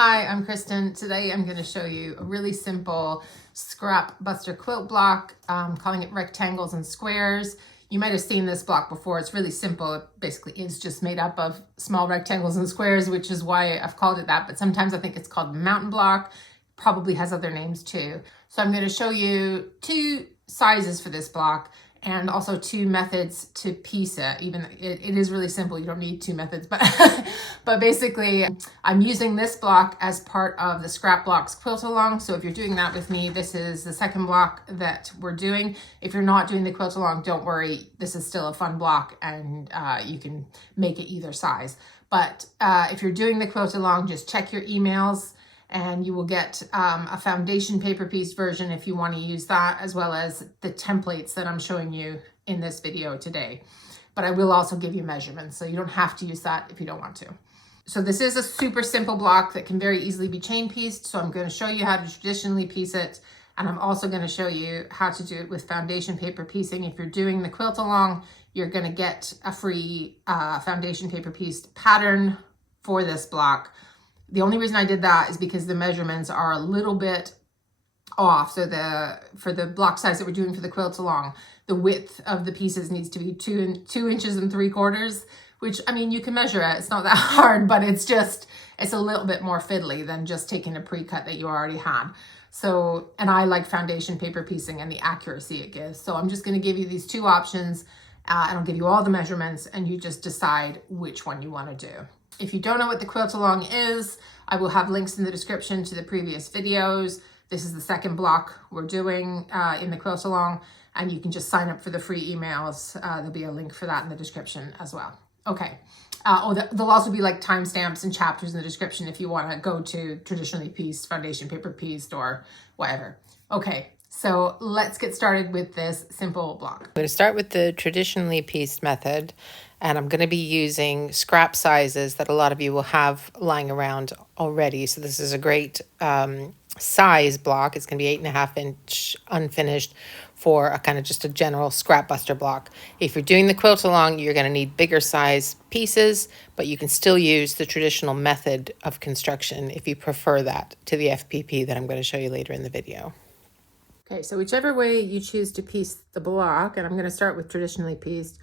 Hi, I'm Kristen. Today I'm going to show you a really simple scrap buster quilt block, calling it rectangles and squares. You might have seen this block before. It's really simple. It basically is just made up of small rectangles and squares, which is why I've called it that. But sometimes I think it's called mountain block. Probably has other names too. So I'm going to show you two sizes for this block and also two methods to piece it. Even it is really simple. You don't need two methods, but but basically I'm using this block as part of the Scrap Blocks Quilt Along. So if you're doing that with me, this is the second block that we're doing. If you're not doing the Quilt Along, don't worry. This is still a fun block and you can make it either size. But if you're doing the Quilt Along, just check your emails and you will get a foundation paper piece version if you want to use that, as well as the templates that I'm showing you in this video today. But I will also give you measurements, so you don't have to use that if you don't want to. So this is a super simple block that can very easily be chain pieced. So I'm going to show you how to traditionally piece it. And I'm also going to show you how to do it with foundation paper piecing. If you're doing the Quilt Along, you're going to get a free foundation paper pieced pattern for this block. The only reason I did that is because the measurements are a little bit off. So for the block size that we're doing for the Quilt Along, the width of the pieces needs to be 2 inches and 3/4, which, I mean, you can measure it. It's not that hard, but it's a little bit more fiddly than just taking a pre-cut that you already had. So, and I like foundation paper piecing and the accuracy it gives. So I'm just going to give you these two options and I'll give you all the measurements and you just decide which one you want to do. If you don't know what the Quilt Along is, I will have links in the description to the previous videos. This is the second block we're doing in the Quilt Along, and you can just sign up for the free emails. There'll be a link for that in the description as well. Okay. There'll also be like timestamps and chapters in the description if you want to go to traditionally pieced, foundation paper pieced, or whatever. Okay. So let's get started with this simple block. I'm going to start with the traditionally pieced method, and I'm going to be using scrap sizes that a lot of you will have lying around already. So this is a great size block. It's going to be 8.5 inch unfinished for a kind of just a general scrap buster block. If you're doing the Quilt Along, you're going to need bigger size pieces, but you can still use the traditional method of construction if you prefer that to the FPP that I'm going to show you later in the video. Okay, so whichever way you choose to piece the block, and I'm going to start with traditionally pieced.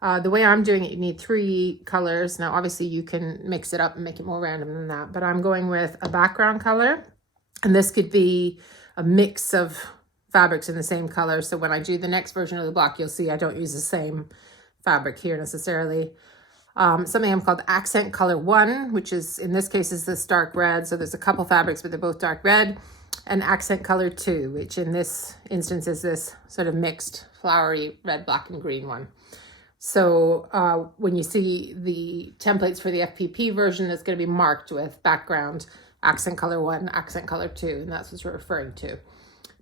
The way I'm doing it, you need 3 colors. Now, obviously, you can mix it up and make it more random than that, but I'm going with a background color, and this could be a mix of fabrics in the same color. So when I do the next version of the block, you'll see I don't use the same fabric here necessarily. Something I'm called accent color 1, which is, in this case, is this dark red. So there's a couple fabrics, but they're both dark red. And accent color 2, which in this instance is this sort of mixed flowery red, black, and green one. So when you see the templates for the FPP version, it's going to be marked with background accent color 1, accent color 2, and that's what we're referring to.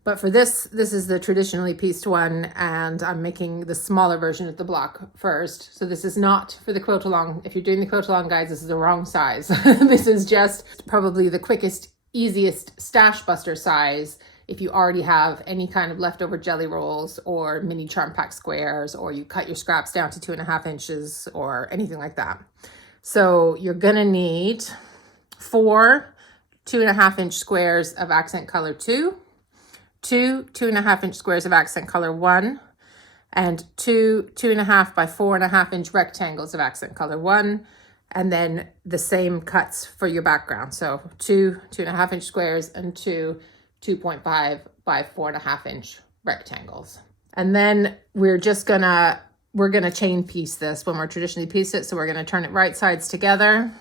But for this is the traditionally pieced one, and I'm making the smaller version of the block first. So this is not for the Quilt Along. If you're doing the Quilt Along, guys, this is the wrong size. This is just probably the quickest, easiest stash buster size if you already have any kind of leftover jelly rolls or mini charm pack squares, or you cut your scraps down to 2.5 inches or anything like that. So you're gonna need 4 2.5 inch squares of accent color 2, 2 2.5 inch squares of accent color 1, and 2 2.5 by 4.5 inch rectangles of accent color 1. And then the same cuts for your background. So 2 2.5 inch squares and 2 2.5 by 4.5 inch rectangles. And then we're gonna chain piece this when we're traditionally piece it. So we're gonna turn it right sides together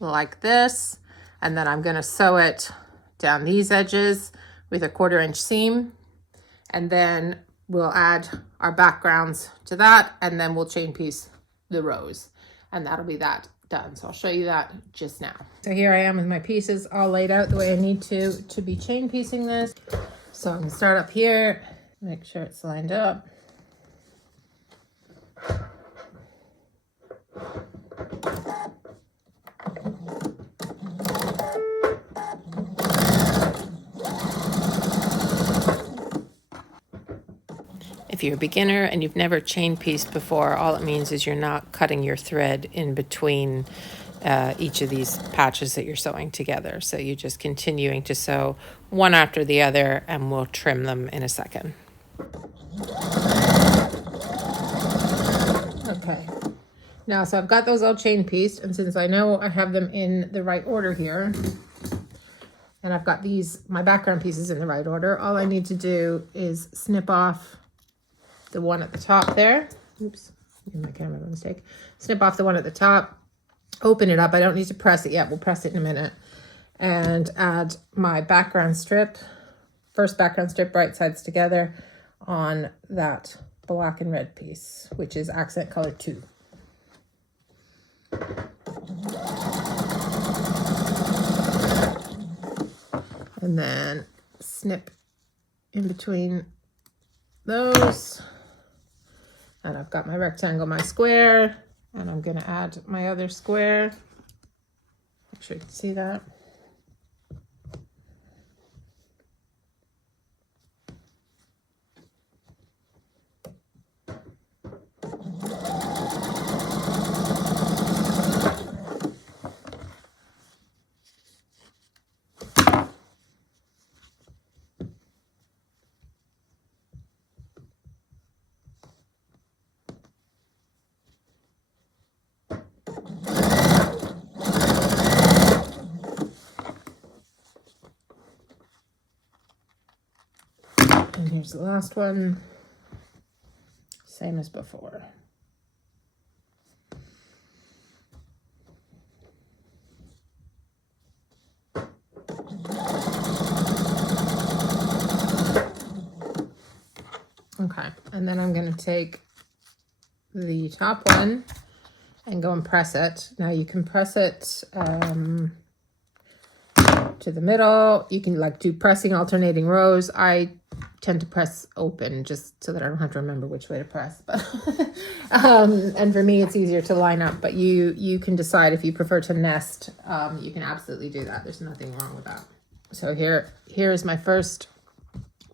like this. And then I'm gonna sew it down these edges with a 1/4 inch seam. And then we'll add our backgrounds to that, and then we'll chain piece the rows, and that'll be that done. So I'll show you that just now. So here I am with my pieces all laid out the way I need to be chain piecing this. So I'm gonna start up here, make sure it's lined up. If you're a beginner and you've never chain pieced before, all it means is you're not cutting your thread in between each of these patches that you're sewing together. So you're just continuing to sew one after the other, and we'll trim them in a second. Okay. Now, so I've got those all chain pieced, and since I know I have them in the right order here, and I've got my background pieces in the right order, all I need to do is snip off the one at the top there. Oops, in my camera by mistake. Snip off the one at the top, open it up. I don't need to press it yet. We'll press it in a minute. And add my background strip, first background strip, right sides together on that black and red piece, which is accent color 2. And then snip in between those. And I've got my rectangle, my square, and I'm going to add my other square. Make sure you can see that. And here's the last one, same as before. Okay, and then I'm going to take the top one and go and press it. Now you can press it to the middle. You can like do pressing alternating rows. I tend to press open just so that I don't have to remember which way to press. But and for me, it's easier to line up. But you can decide if you prefer to nest. You can absolutely do that. There's nothing wrong with that. So here's my first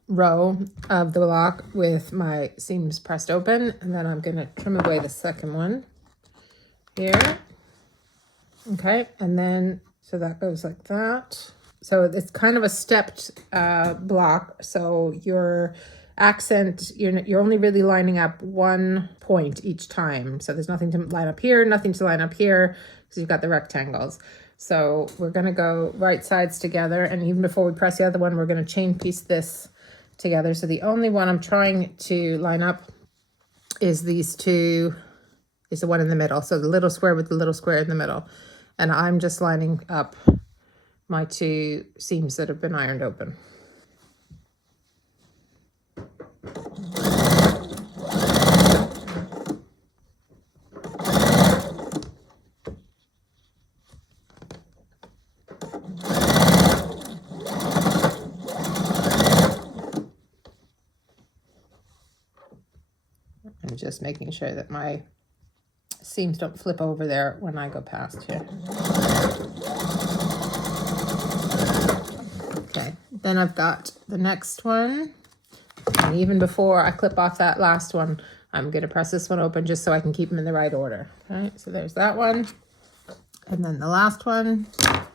row of the block with my seams pressed open, and then I'm going to trim away the second one here. Okay, and then so that goes like that. So it's kind of a stepped block. So your accent, you're only really lining up one point each time. So there's nothing to line up here, nothing to line up here, because you've got the rectangles. So we're going to go right sides together, and even before we press the other one, we're going to chain piece this together. So the only one I'm trying to line up is these two, is the one in the middle. So the little square with the little square in the middle. And I'm just lining up my two seams that have been ironed open. I'm just making sure that my seams don't flip over there when I go past here. Okay, then I've got the next one. And even before I clip off that last one, I'm going to press this one open just so I can keep them in the right order. Okay, so there's that one. And then the last one.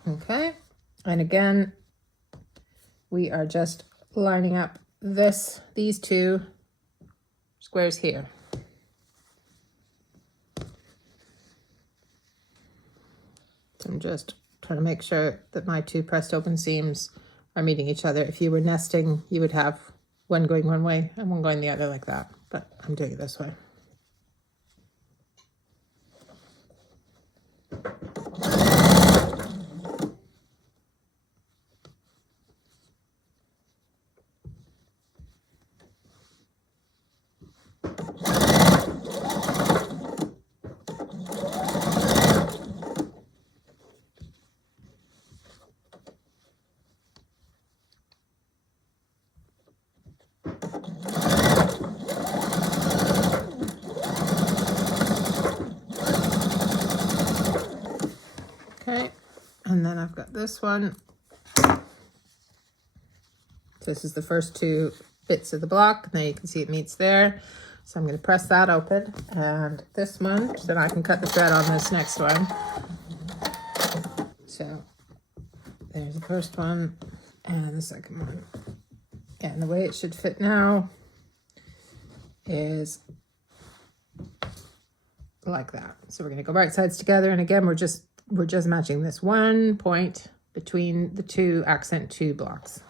Okay, and again, we are just lining up these two squares here. So I'm just trying to make sure that my two pressed open seams are meeting each other. If you were nesting, you would have one going one way and one going the other like that, but I'm doing it this way. Okay, and then I've got this one. So this is the first two bits of the block. Now you can see it meets there. So I'm going to press that open, and this one, so then I can cut the thread on this next one. So there's the first one and the second one. And the way it should fit now is like that. So we're going to go right sides together, and again we're just matching this one point between the two accent 2 blocks.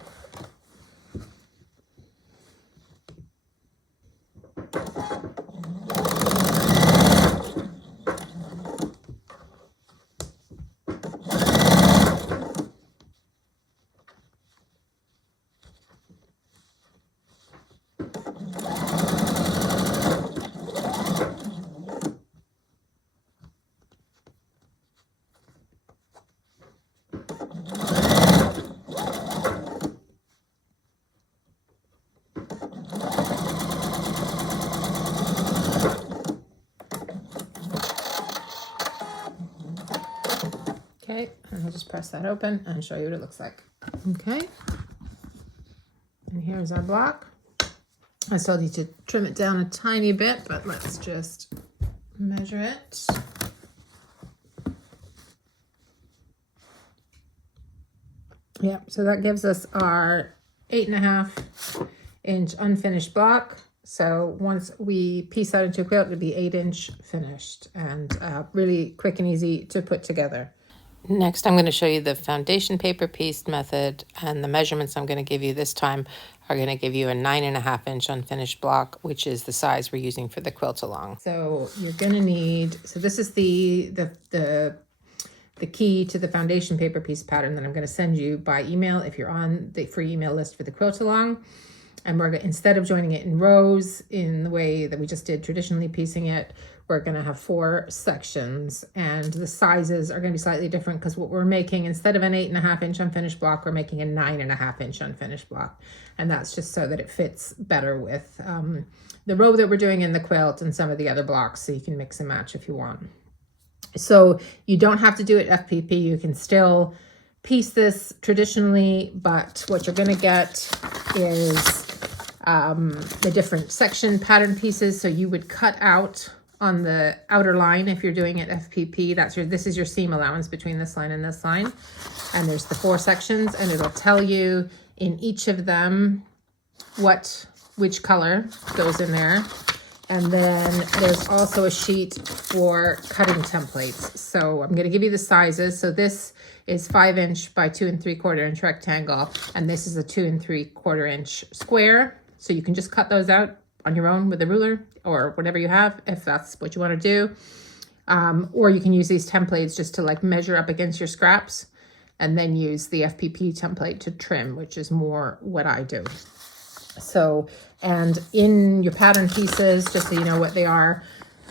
Okay, and I'll just press that open and show you what it looks like. Okay, and here's our block. I still need to trim it down a tiny bit, but let's just measure it. Yeah, so that gives us our 8.5 inch unfinished block. So once we piece that into a quilt, it'll be 8 inch finished, and really quick and easy to put together. Next, I'm going to show you the foundation paper piece method, and the measurements I'm going to give you this time are going to give you a 9.5 inch unfinished block, which is the size we're using for the quilt along. So you're going to need, so this is the key to the foundation paper piece pattern that I'm going to send you by email if you're on the free email list for the quilt along. And we're going to, instead of joining it in rows in the way that we just did traditionally piecing it, we're going to have 4 sections, and the sizes are going to be slightly different because what we're making, instead of an 8.5 inch unfinished block, we're making a 9.5 inch unfinished block. And that's just so that it fits better with the row that we're doing in the quilt and some of the other blocks, so you can mix and match if you want. So you don't have to do it FPP. You can still piece this traditionally, but what you're going to get is the different section pattern pieces. So you would cut out on the outer line if you're doing it FPP. This is your seam allowance between this line and this line. And there's the 4 sections, and it'll tell you in each of them which color goes in there. And then there's also a sheet for cutting templates. So I'm going to give you the sizes. So this is 5 inch by 2 3/4 inch rectangle, and this is a 2 3/4 inch square. So you can just cut those out on your own with a ruler or whatever you have, if that's what you want to do. Or you can use these templates just to like measure up against your scraps, and then use the FPP template to trim, which is more what I do. So, and in your pattern pieces, just so you know what they are.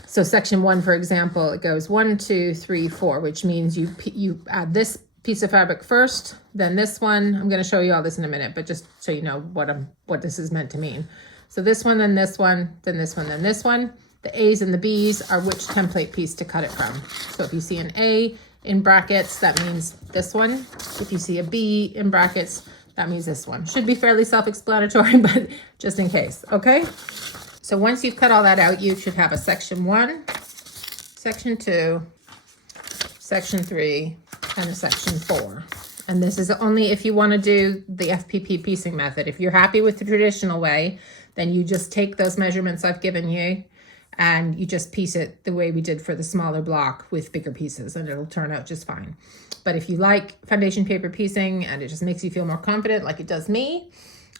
So section 1, for example, it goes 1, 2, 3, 4, which means you add this piece of fabric first, then this one. I'm going to show you all this in a minute, but just so you know what this is meant to mean. So this one, then this one, then this one, then this one. The A's and the B's are which template piece to cut it from. So if you see an A in brackets, that means this one. If you see a B in brackets, that means this one. Should be fairly self-explanatory, but just in case, okay? So once you've cut all that out, you should have a section 1, section 2, section 3, and a section 4. And this is only if you want to do the FPP piecing method. If you're happy with the traditional way, then you just take those measurements I've given you and you just piece it the way we did for the smaller block with bigger pieces, and it'll turn out just fine. But if you like foundation paper piecing and it just makes you feel more confident like it does me,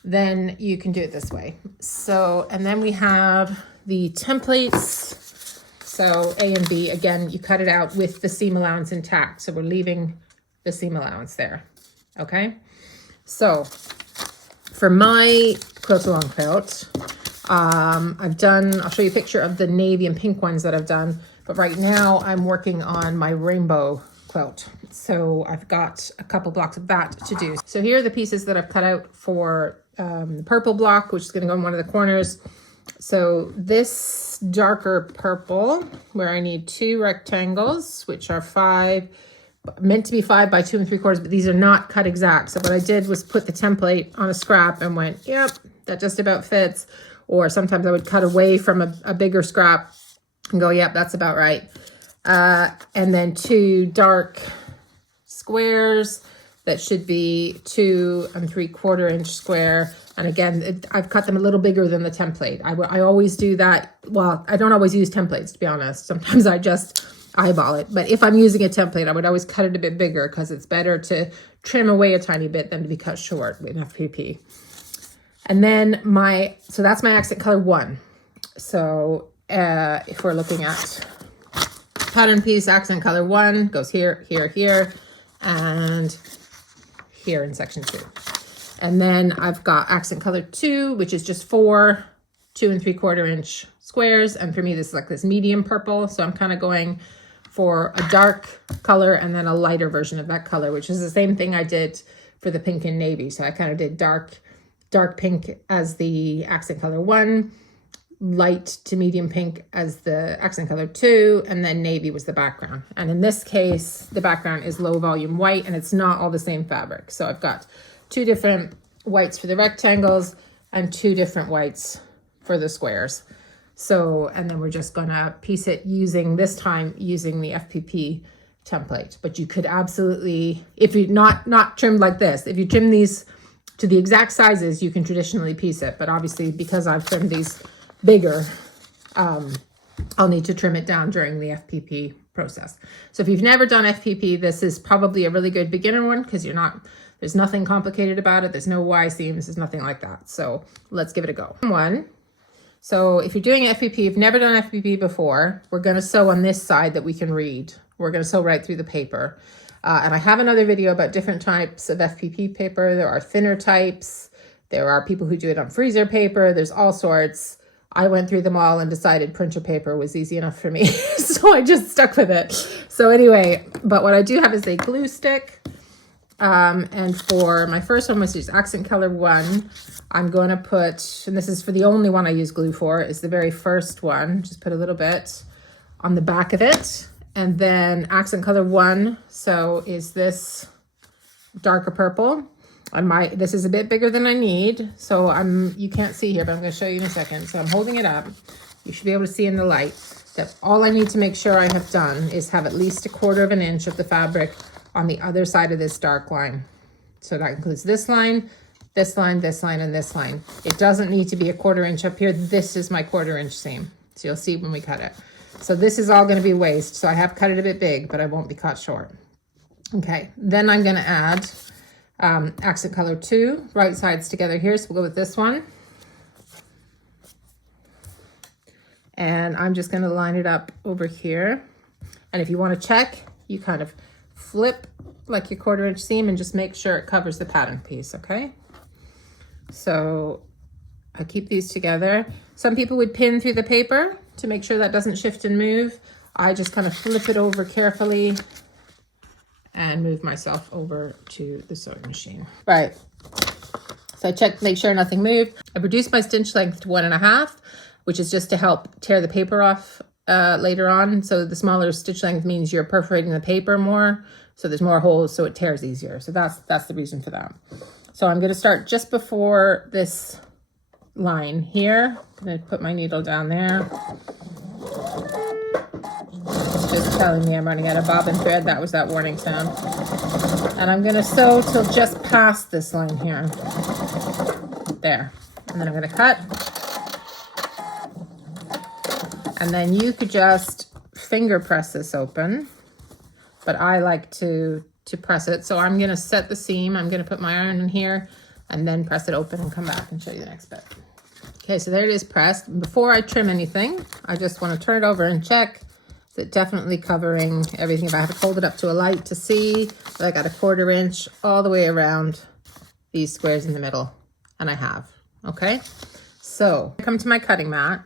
then you can do it this way. So, and then we have the templates. So A and B, again, you cut it out with the seam allowance intact. So we're leaving the seam allowance there, okay? So for my quilt along quilt, I'll show you a picture of the navy and pink ones that I've done, but right now I'm working on my rainbow quilt. So I've got a couple blocks of that to do. So here are the pieces that I've cut out for the purple block, which is going to go in one of the corners. So this darker purple, where I need 2 rectangles, which are meant to be 5 by 2 3/4, but these are not cut exact. So what I did was put the template on a scrap and went, yep, that just about fits. Or sometimes I would cut away from a bigger scrap and go, yep, that's about right. And then 2 dark squares that should be 2 3/4 inch square. And again, I've cut them a little bigger than the template. I always do that. Well, I don't always use templates, to be honest. Sometimes I just eyeball it. But if I'm using a template, I would always cut it a bit bigger because it's better to trim away a tiny bit than to be cut short with FPP. And then so that's my accent color 1. So if we're looking at pattern piece, accent color 1 goes here, here, here, and here in section 2. And then I've got accent color 2, which is just 4 2 3/4 inch squares. And for me, this is like this medium purple. So I'm kind of going for a dark color and then a lighter version of that color, which is the same thing I did for the pink and navy. So I kind of did dark pink as the accent color 1, light to medium pink as the accent color 2, and then navy was the background. And in this case, the background is low volume white, and it's not all the same fabric. So I've got 2 different whites for the rectangles and 2 different whites for the squares. So, and then we're just gonna piece it using the FPP template. But you could absolutely, if you not trimmed like this, if you trim these to the exact sizes, you can traditionally piece it. But obviously, because I've trimmed these bigger, I'll need to trim it down during the FPP process. So if you've never done FPP, this is probably a really good beginner one because there's nothing complicated about it. There's no Y seams, there's nothing like that. So let's give it a go. So if you're doing FPP, you've never done FPP before, we're gonna sew on this side that we can read. We're gonna sew right through the paper. And I have another video about different types of FPP paper. There are thinner types. There are people who do it on freezer paper. There's all sorts. I went through them all and decided printer paper was easy enough for me. So I just stuck with it. So anyway, but what I do have is a glue stick. And for my first one, which is accent color 1, I'm going to put, and this is for the only one I use glue for, is the very first one. Just put a little bit on the back of it. And then accent color 1, so is this darker purple. This is a bit bigger than I need, so you can't see here, but I'm going to show you in a second. So I'm holding it up. You should be able to see in the light that all I need to make sure I have done is have at least 1/4 inch of the fabric on the other side of this dark line. So that includes this line, this line, this line, and this line. It doesn't need to be 1/4 inch up here. This is my 1/4 inch seam. So you'll see when we cut it. So this is all going to be waste. So I have cut it a bit big, but I won't be cut short. Okay, then I'm going to add accent color 2, right sides together here. So we'll go with this one. And I'm just going to line it up over here. And if you want to check, you kind of flip like your 1/4 inch seam and just make sure it covers the pattern piece, okay? So I keep these together. Some people would pin through the paper to make sure that doesn't shift and move. I just kind of flip it over carefully and move myself over to the sewing machine. Right, so I checked, make sure nothing moved. I reduced my stitch length to 1.5, which is just to help tear the paper off later on. So the smaller stitch length means you're perforating the paper more, so there's more holes, so it tears easier. So that's the reason for that. So I'm going to start just before this line here. I'm going to put my needle down there. It's just telling me I'm running out of bobbin thread. That was that warning sound. And I'm going to sew till just past this line here. There. And then I'm going to cut. And then you could just finger press this open, but I like to press it. So I'm going to set the seam. I'm going to put my iron in here and then press it open and come back and show you the next bit. Okay, so there it is pressed. Before I trim anything, I just want to turn it over and check. Is it definitely covering everything? If I have to hold it up to a light to see that I got 1/4 inch all the way around these squares in the middle, and I have, okay? So I come to my cutting mat,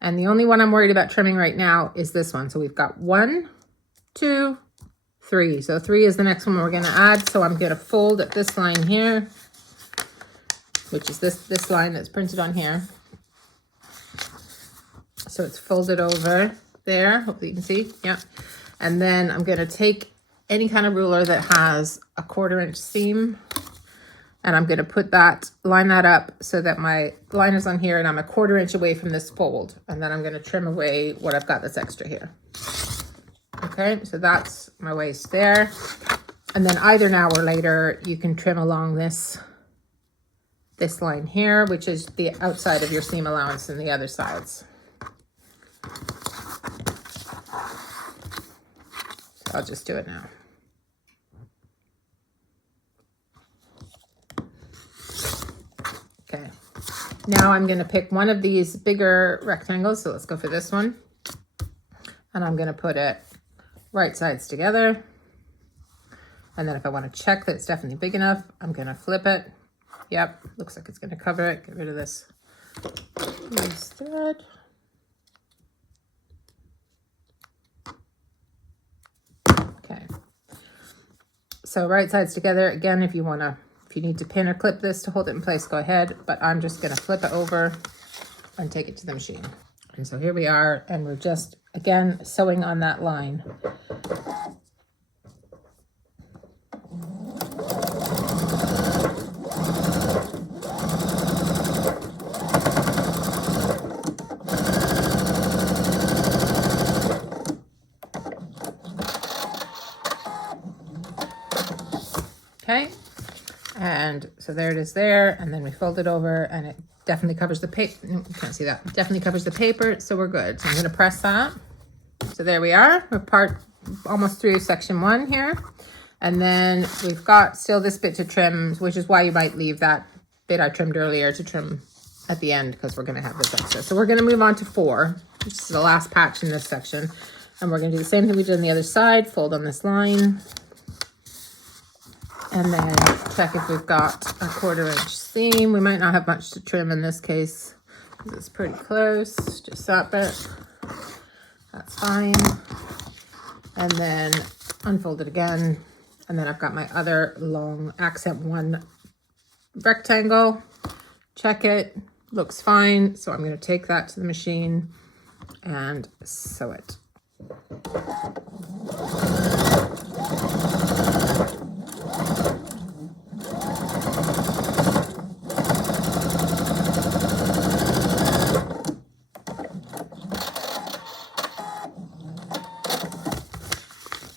and the only one I'm worried about trimming right now is this one. So we've got 1, 2, 3. So 3 is the next one we're going to add. So I'm going to fold at this line here, which is this line that's printed on here. So it's folded over there. Hopefully you can see. Yeah. And then I'm going to take any kind of ruler that has 1/4 inch seam, and I'm going to put that, line that up so that my line is on here and I'm 1/4 inch away from this fold. And then I'm going to trim away what I've got that's extra here. Okay, so that's my waist there. And then either now or later, you can trim along this line here, which is the outside of your seam allowance and the other sides. So I'll just do it now. Okay, now I'm going to pick one of these bigger rectangles. So let's go for this one. And I'm going to put it right sides together. And then if I want to check that it's definitely big enough, I'm going to flip it. Yep, looks like it's going to cover it. Get rid of this loose thread. Okay. So right sides together. Again, if you need to pin or clip this to hold it in place, go ahead. But I'm just going to flip it over and take it to the machine. And so here we are, and we're just, again, sewing on that line. Okay, and so there it is there, and then we fold it over, and it definitely covers the paper. No, you can't see that. It definitely covers the paper, so we're good. So I'm going to press that. So there we are. We're almost through section 1 here, and then we've got still this bit to trim, which is why you might leave that bit I trimmed earlier to trim at the end, because we're going to have this extra. So we're going to move on to 4, which is the last patch in this section, and we're going to do the same thing we did on the other side. Fold on this line. And then check if we've got a 1/4 inch seam. We might not have much to trim in this case because it's pretty close. Just that bit. That's fine. And then unfold it again. And then I've got my other long accent 1 rectangle. Check it. Looks fine. So I'm going to take that to the machine and sew it.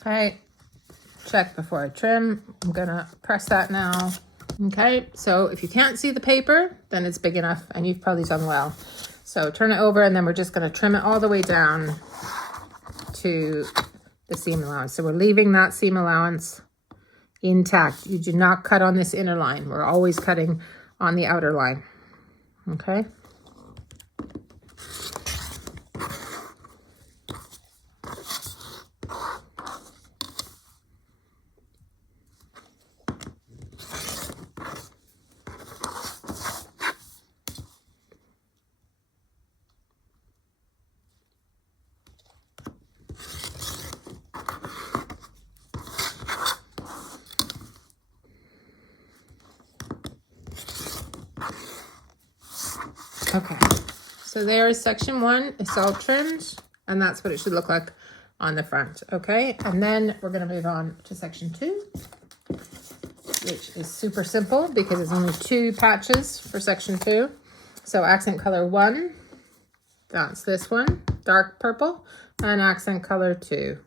Okay, check before I trim. I'm gonna press that now. Okay, so if you can't see the paper, then it's big enough and you've probably done well. So turn it over, and then we're just gonna trim it all the way down to the seam allowance. So we're leaving that seam allowance intact. You do not cut on this inner line. We're always cutting on the outer line. Okay. Okay, so there is section 1. It's all trimmed, and that's what it should look like on the front. Okay, and then we're going to move on to section 2, which is super simple because it's only 2 patches for section 2. So accent color 1, that's this one, dark purple, and accent color 2,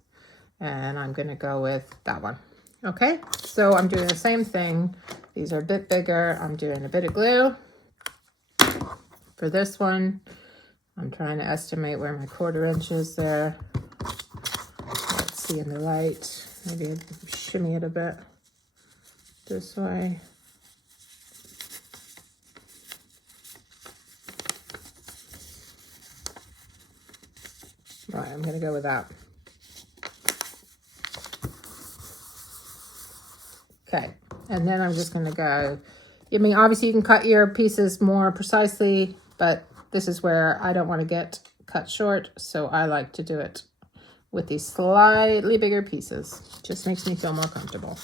and I'm going to go with that one. Okay, so I'm doing the same thing. These are a bit bigger. I'm doing a bit of glue. For this one, I'm trying to estimate where my 1/4 inch is there. Let's see in the light. Maybe I'd shimmy it a bit this way. Right, I'm going to go with that. Okay, and then I'm just going to go. I mean, obviously you can cut your pieces more precisely, but this is where I don't want to get cut short, so I like to do it with these slightly bigger pieces. Just makes me feel more comfortable.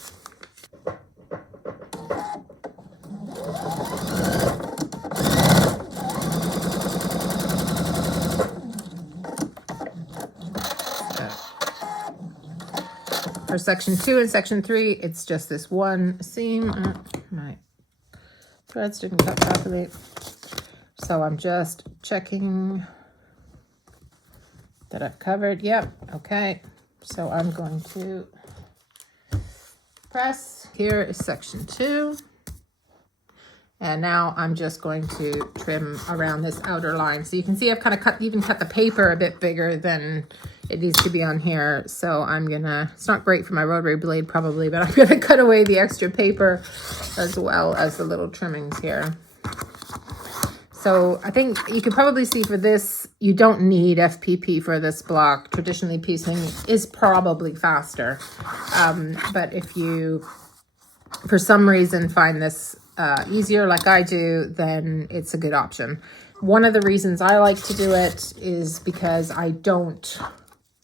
For section 2 and section 3, it's just this one seam. My threads didn't cut properly. So I'm just checking that I've covered. Yep, okay. So I'm going to press. Here is section 2. And now I'm just going to trim around this outer line. So you can see I've kind of even cut the paper a bit bigger than it needs to be on here. So I'm gonna, it's not great for my rotary blade probably, but I'm gonna cut away the extra paper as well as the little trimmings here. So I think you can probably see for this, you don't need FPP for this block. Traditionally piecing is probably faster. But if you, for some reason, find this easier like I do, then it's a good option. One of the reasons I like to do it is because I don't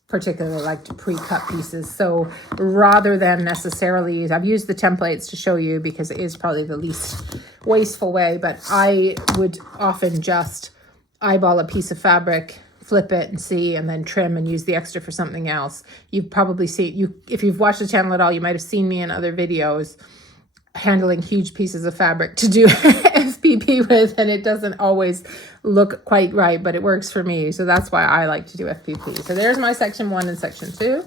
particularly like to pre-cut pieces. So rather than necessarily, I've used the templates to show you because it is probably the least wasteful way, but I would often just eyeball a piece of fabric, flip it and see, and then trim and use the extra for something else. You've probably seen, if you've watched the channel at all, you might have seen me in other videos handling huge pieces of fabric to do FPP with, and it doesn't always look quite right, but it works for me. So that's why I like to do FPP. So there's my section 1 and section 2.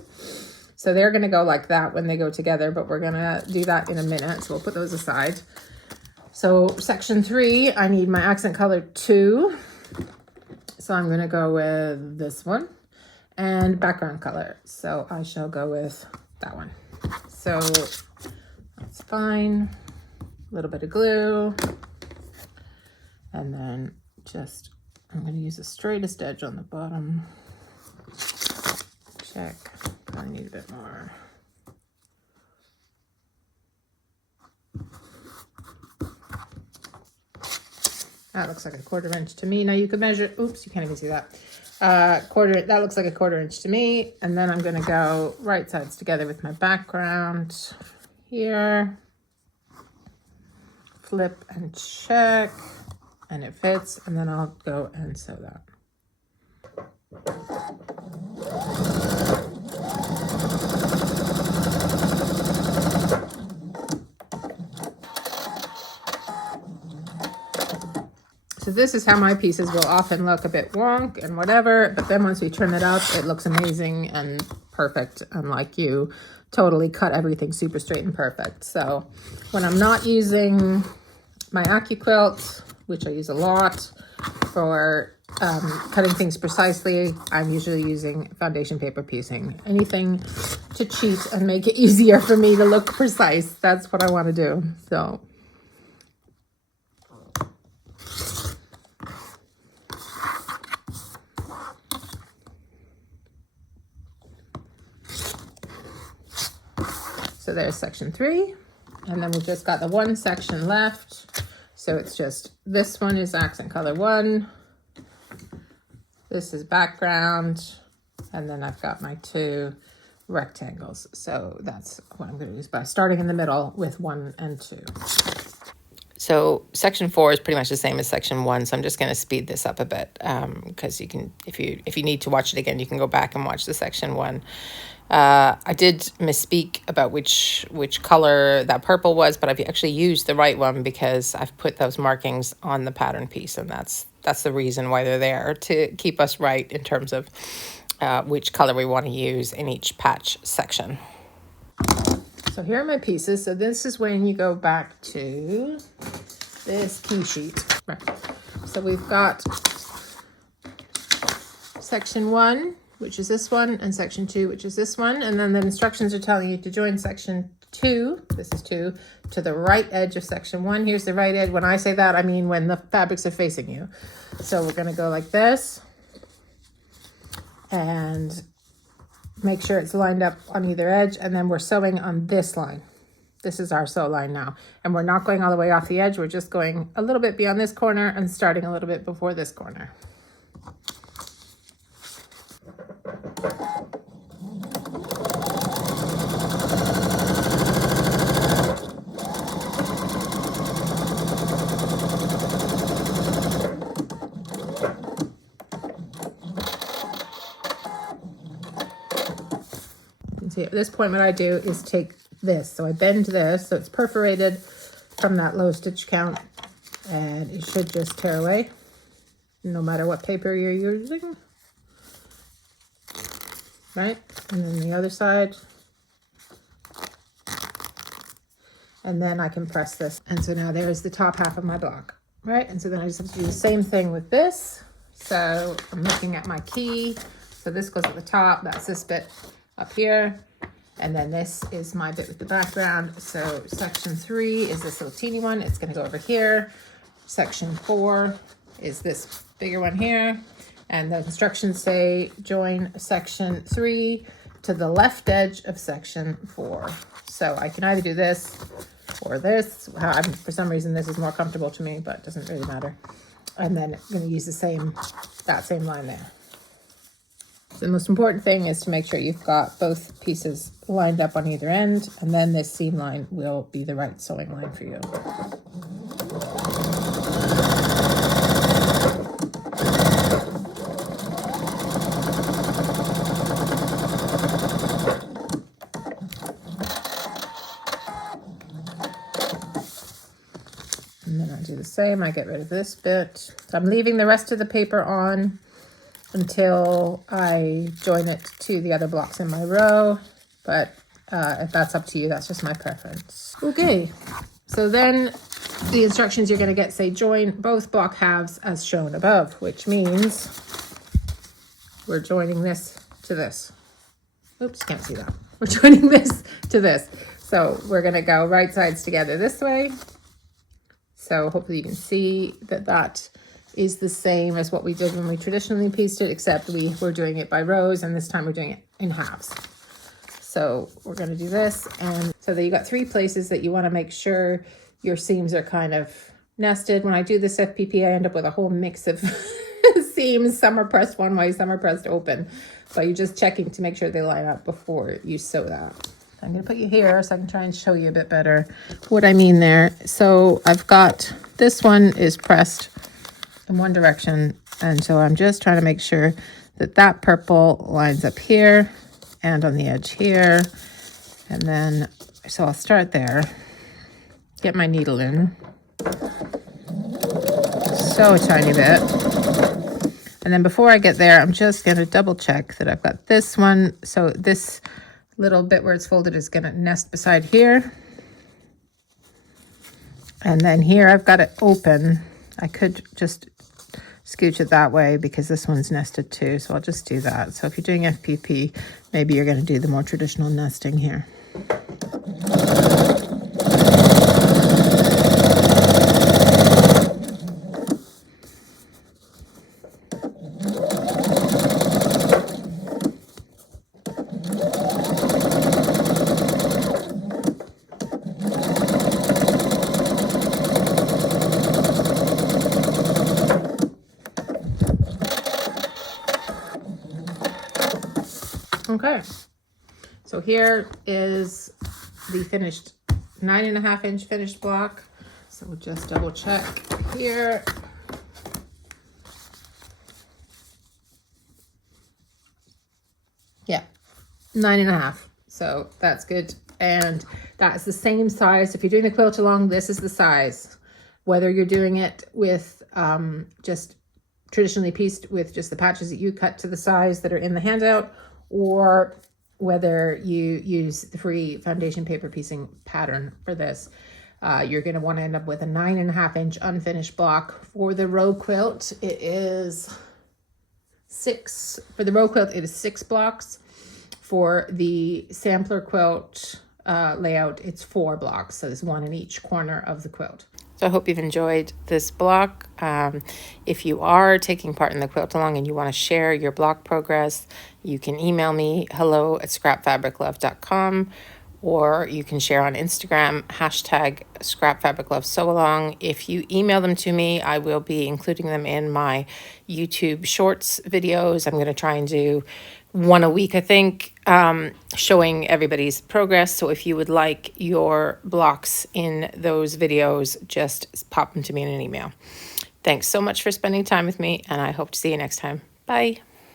So they're going to go like that when they go together, but we're going to do that in a minute. So we'll put those aside. So section 3, I need my accent color 2. So I'm going to go with this one, and background color. So I shall go with that one. So that's fine. A little bit of glue. And then just, I'm going to use the straightest edge on the bottom. Check. Probably need a bit more. That looks like a 1/4 inch to me. Now you could measure, oops, you can't even see that. That looks like a 1/4 inch to me. And then I'm going to go right sides together with my background here. Flip and check, and it fits, and then I'll go and sew that. So this is how my pieces will often look, a bit wonk and whatever, but then once we trim it up, it looks amazing and perfect, and like you totally cut everything super straight and perfect. So when I'm not using my AccuQuilt, which I use a lot for cutting things precisely, I'm usually using foundation paper piecing. Anything to cheat and make it easier for me to look precise. That's what I want to do. So there's section 3, and then we've just got the one section left. So it's just, this one is accent color 1, this is background, and then I've got my 2 rectangles. So that's what I'm going to use by starting in the middle with 1 and 2. So section 4 is pretty much the same as section 1, so I'm just going to speed this up a bit because you can, if you need to watch it again, you can go back and watch the section 1. I did misspeak about which color that purple was, but I've actually used the right one because I've put those markings on the pattern piece, and that's the reason why they're there, to keep us right in terms of which color we want to use in each patch section. So here are my pieces. So this is when you go back to this key sheet. Right. So we've got section 1, which is this one, and section 2, which is this one. And then the instructions are telling you to join section 2, this is 2, to the right edge of section 1. Here's the right edge. When I say that, I mean when the fabrics are facing you. So we're gonna go like this and make sure it's lined up on either edge, and then we're sewing on this line. This is our sew line now, and we're not going all the way off the edge. We're just going a little bit beyond this corner and starting a little bit before this corner. See, at this point, what I do is take this. So I bend this, so it's perforated from that low stitch count, and it should just tear away, no matter what paper you're using. Right? And then the other side. and then I can press this. And so now there's the top half of my block, right? And so then I just have to do the same thing with this. So I'm looking at my key. So this goes at the top, that's this bit up here. And then this is my bit with the background. So section 3 is this little teeny one. It's gonna go over here. Section 4 is this bigger one here. And the instructions say join section 3 to the left edge of section 4. So I can either do this or this. For some reason, this is more comfortable to me, but it doesn't really matter. And then I'm gonna use that same line there. So the most important thing is to make sure you've got both pieces lined up on either end, and then this seam line will be the right sewing line for you. And then I do the same, I get rid of this bit. So I'm leaving the rest of the paper on until I join it to the other blocks in my row, but if that's up to you, that's just my preference. Okay, so then the instructions you're gonna get say join both block halves as shown above, which means we're joining this to this. Oops, can't see that. We're joining this to this. So we're gonna go right sides together this way. So hopefully you can see that that is the same as what we did when we traditionally pieced it, except we're doing it by rows, and this time we're doing it in halves. So we're going to do this, and so that you got 3 places that you want to make sure your seams are kind of nested. When I do this FPP, I end up with a whole mix of seams. Some are pressed one way, some are pressed open, but you're just checking to make sure they line up before you sew that. I'm going to put you here so I can try and show you a bit better what I mean there. So I've got, this one is pressed in one direction, and so I'm just trying to make sure that that purple lines up here and on the edge here. And then, so I'll start there, get my needle in, so a tiny bit. And then before I get there, I'm just going to double check that I've got this one. So this little bit where it's folded is going to nest beside here. And then here I've got it open. I could just scooch it that way because this one's nested too, so I'll just do that. So if you're doing FPP, maybe you're going to do the more traditional nesting here. Okay, so here is the finished 9.5 inch finished block. So we'll just double check here. Yeah, 9.5. So that's good. And that's the same size. If you're doing the quilt along, this is the size. Whether you're doing it with just traditionally pieced with just the patches that you cut to the size that are in the handout, or whether you use the free foundation paper piecing pattern for this, you're going to want to end up with a 9.5 inch unfinished block. For the row quilt, it is 6. For the row quilt, it is 6 blocks. For the sampler quilt layout, it's 4 blocks. So there's 1 in each corner of the quilt. So I hope you've enjoyed this block. If you are taking part in the quilt along and you want to share your block progress, you can email me hello@scrapfabriclove.com, or you can share on Instagram, #scrapfabriclovesew-along. If you email them to me, I will be including them in my YouTube Shorts videos. I'm going to try and do 1 a week, I think, showing everybody's progress. So if you would like your blocks in those videos, just pop them to me in an email. Thanks so much for spending time with me, and I hope to see you next time. Bye.